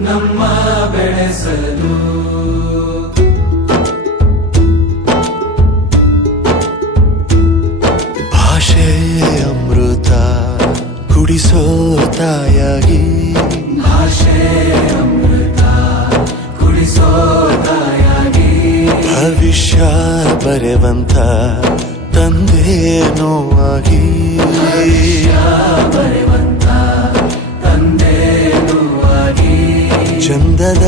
ನಮ್ಮ ಬೆಳೆಸಲು. ಭಾಷೆ ಅಮೃತ ಕುಡಿಸೋ ತಾಯಾಗಿ. ಭಾಷೆ ಅಮೃತ ಕುಡಿಸೋ ತಾಯಾಗಿ. ಭವಿಷ್ಯ ಬರೆವಂತ ತಂದೇನೋ ಆಗಿ ಬರೆವಂತ ಚಂದದ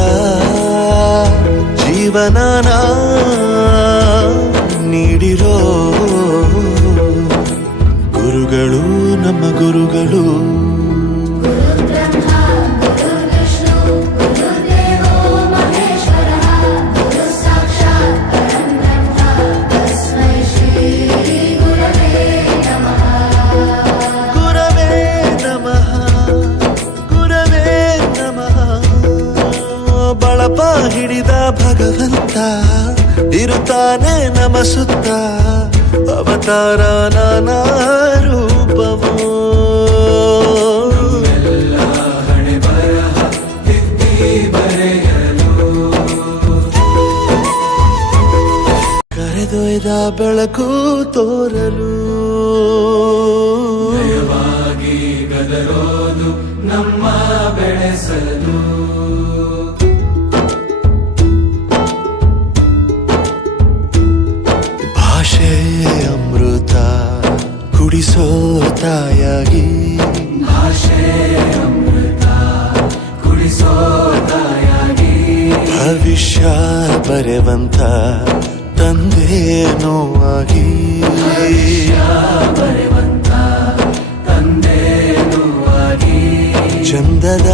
ಜೀವನನ ನೀಡಿರೋ ಗುರುಗಳು ನಮ್ಮ ಗುರುಗಳು. ಇರುತ್ತಾನೆ ನಮ ಸುತ್ತ ಅವತಾರ ನಾನಾ ರೂಪವೋ. ಕರೆದೊಯ್ದ ಬೆಳಕು ತೋರಲು. ಕುಡಿಸೋ ತಾಯಾಗಿ ಭಾಷೆ ಕುಡಿಸೋ ಭವಿಷ್ಯ ಬರೆವಂತ ತಂದೇನೋ ಆಗಿ ಬರೆವಂತ ತಂದೇನು ಆಗಿ ಚಂದದ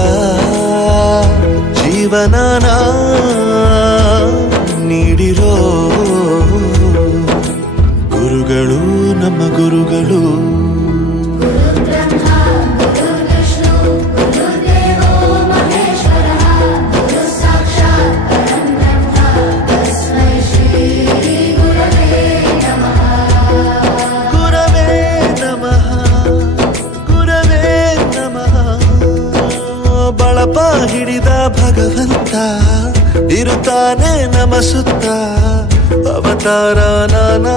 ಜೀವನನ ನೀಡಿರೋ ನಮಃ ಗುರುಗಳು ಹಿಡಿದ ಭಗವಂತ ಇರುತ್ತಾನೆ ನಮಸುತ್ತ. ಅವತಾರ ನಾನಾ